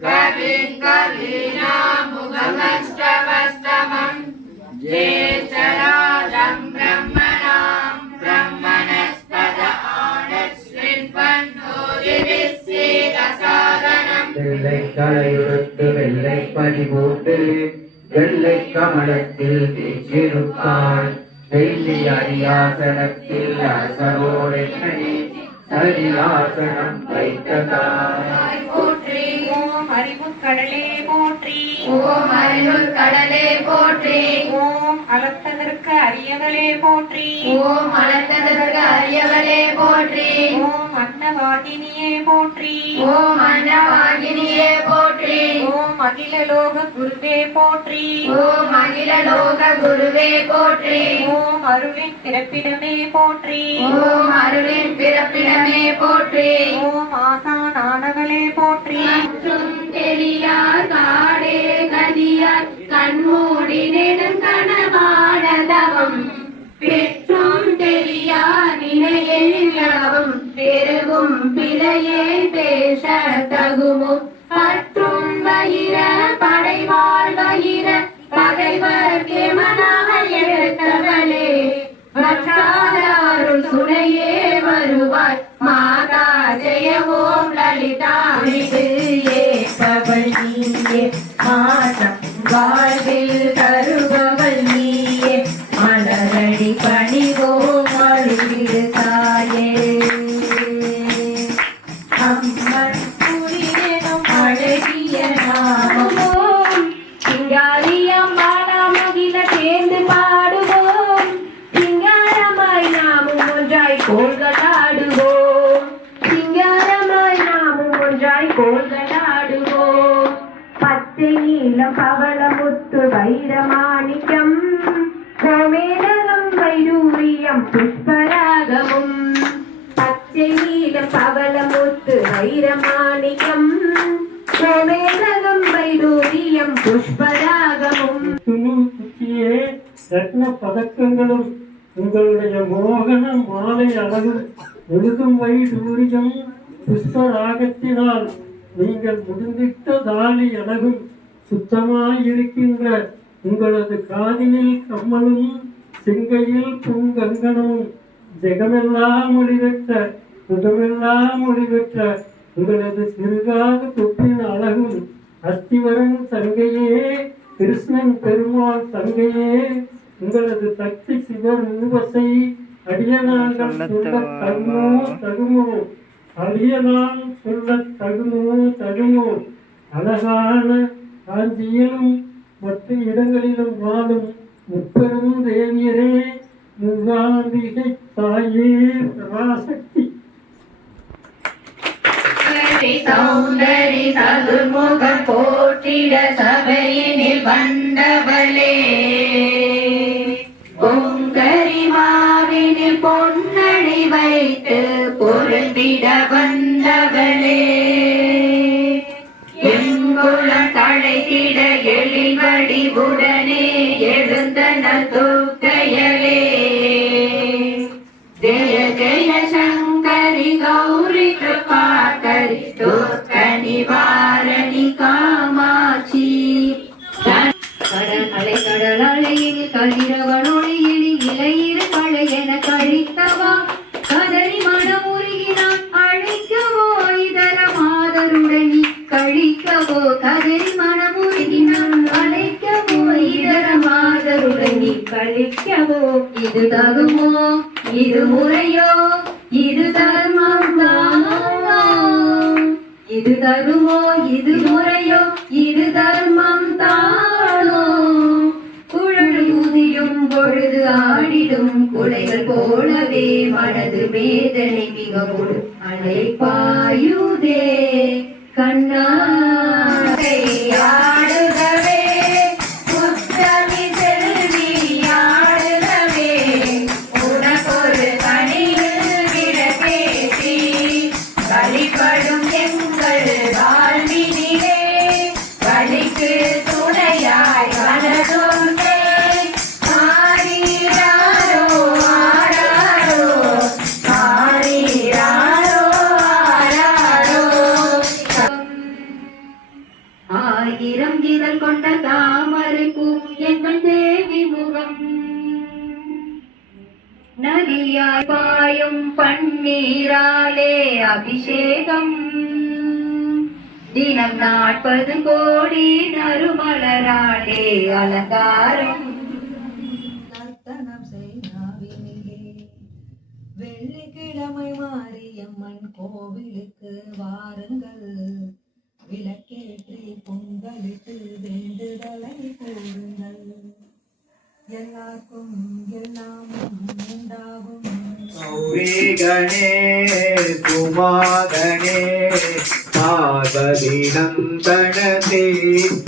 Giving கவினாமுகமஸ்தவஸ்தமம் ஜேச்சராதம் பிரம்மணாம் பிரம்மணஸ்பத ஆனஸ்ரின் பன்னோதி விசீரசாதனம் வெள்ளை கலையுறுத்து வெள்ளை பதிமூட்டு வெள்ளை கமலத்தில் வீச்சிருப்பான் வெள்ளி அரியாசனத்தில் அரசரோடெண்ணி சரியாசனம் வைத்ததாய் அறிவுக்கடலே போற்றி ஓம் அருள் கடலே போற்றி ஓம் அலத்ததற்கு அரியவளே போற்றி ஓம் அனந்ததற்கு அரியவரே போற்றி ஓம் அன்னவாதினியே போற்றி ஓம் அன்னவாகினியே போற்றி ஓம் அகிலலோக குருவே போற்றி ஓம் அகில லோக குருவே போற்றி ஓம் அருளின் பிறப்பிடமே போற்றி ஓம் அருளின் பிறப்பிடமே போற்றி ஓம் ஆசானானவளே போற்றி நெடுங்கணவானதவம் பெற்றும் தெரியார் நினையவும் பெருகும் பிழையே பேச தகுமோ பற்றும் வயிற படைவாள் வயிற பகைவர் கேமனாக எடுத்தவளே. பற்றாதாருள் சுனையே வருவாய். மாதா ஜெய ஓம் லலிதா விடு ஏற்பவள் மாதம் வாழ்வில் தருபவள் കോൽകളാടുവോം സിംഗാരമായി നാമും ഒന്നായി കോൽകളാടുവോം പച്ചനീളം പവളമുത്തു വൈരമാണിക്കം കോമേലകം വൈരൂര്യം வைரமாணிக்கம் கோமேதகம் வைடூரியம் புஷ்பராகமும் துணு ரத்ன பதக்கங்களும் உங்களுடைய மோகன மாலை அழகு முழுதும் வைடூரியம் புஷ்பராகத்தினால் நீங்கள் முடிந்திட்ட தாலி அழகும். சுத்தமாயிருக்கின்ற உங்களது காதினில் கம்மலும் சிங்கையில் பூங்கங்கணமும் ஜெகமெல்லாம் ஒளிவெற்ற முகமெல்லாம் ஒளிபெற்ற உங்களது சிறுகாத தொப்பின் அழகும் அஸ்திவரம் தங்கையே கிருஷ்ணன் பெருமாள் தங்கையே உங்களது சக்தி சிவ ரூபத்தை அடியனாங்கள் சொல்ல தகுமோ தகுமோ அடியனான் சொல்ல தகுமோ தகுமோ அழகான காஞ்சியிலும் மற்ற இடங்களிலும் வாழும் முப்பெரும் தேவியரே மூகாம்பிகை தாயே பராசக்தி சௌந்தரி சதுர்முகம் போற்றிட சபையினில் வந்தவளே. பொங்கரி மாவினில் பொன்னணி வைத்து பொருந்திட வந்தவளே. எங்குளம் தழைத்திட எழில் உடனே எழுந்தன துர்க்கையலே ஜெய ஜெய சங்கரி கௌரி கிருபாகரி அழிக்கவோ கதறி மனமுருகினம் அழைக்கவோ இதர மாதருடன் நீ கழிக்கவோ இது தகுமோ இது முறையோ இது தர்மம் இது தருமோ இது முறையோ இது தர்மம் தானோ குழல் ஊதியும் பொழுது ஆடிடும் குடைகள் போலவே மனது வேதனை மிகவும் அழைப்பாயுதே. கண்ணா ஆயிரம் இதழ் கொண்ட தாமரை பூ எங்கள் தேவி முகம். நதியாய் பாயும் பன்னீராலே அபிஷேகம். தினம் நாற்பது கோடி நறுமலராலே அலங்காரம். கௌரிகணே குமாகணே பார்வதி நந்தனதே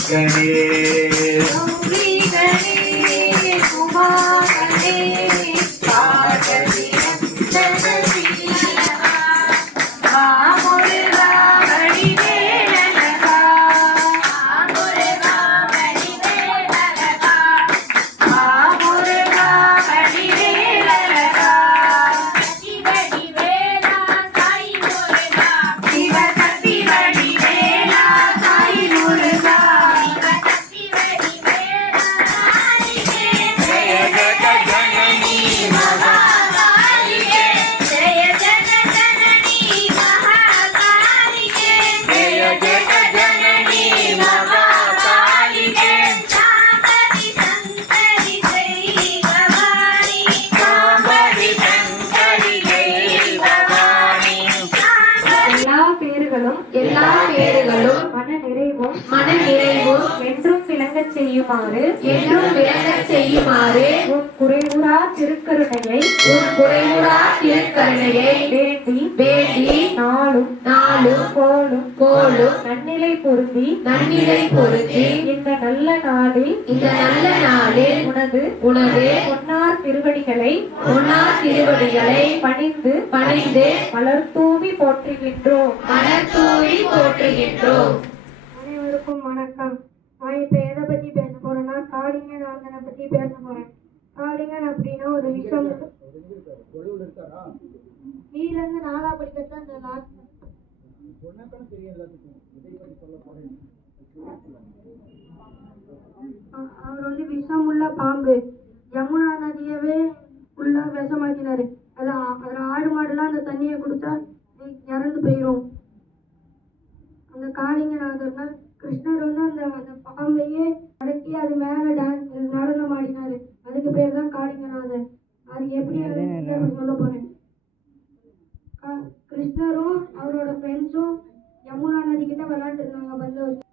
கணே பேர்களும் எல்லா பேறுகளும் மன நிறைவும் மன நிறைவும் என்றும் விளங்கச் செய்யுமாறு? என்றும் விளங்கச் செய்யுமாறு? உன் குறைவுறா திருக்கருணையை உன் குறைவுறா திருக்கருணையை வேண்டி வேண்டி நாளும் நாளும் கோளும் கோளும் நன்னிலை பொருந்தி நன்னிலை பொருத்தி இந்த நல்ல நாளில் இந்த நல்ல நாளில் உனது உனது பொன்னார் திருவடிகளை பொன்னார் திருவடிகளை பணிந்து பணிந்து மலர் தூவி போற்றுகின்றோம். மலர் தூவி போற்றுகின்றோம். ஆலிங்கன் காளிங்க நாதனை பத்தி பேச போறேன் ஆலிங்கன் அப்படின்னா ஒரு விஷம். நீல இருந்து நாலா படிக்கிறது அந்த லாஸ்ட் அவர் வந்து விஷம் உள்ள பாம்பு. யமுனா நதியவே உள்ள விஷமாக்கினாரு. அது அதுல ஆடு மாடுலாம் அந்த தண்ணியை கொடுத்தா இறந்து போயிடும் அந்த காளிங்கநாதர்னா கிருஷ்ணர் வந்து அந்த அந்த பாம்பையே அடக்கி அது மேல டான்ஸ் நடனம் ஆடினாரு. அதுக்கு பேர் தான் காளிங்கநாதர். அது எப்படி சொல்ல போறேன். கிருஷ்ணரும் அவரோட ஃப்ரெண்ட்ஸும் யமுனா நதி கிட்ட விளையாண்டு இருந்தாங்க பந்து வச்சு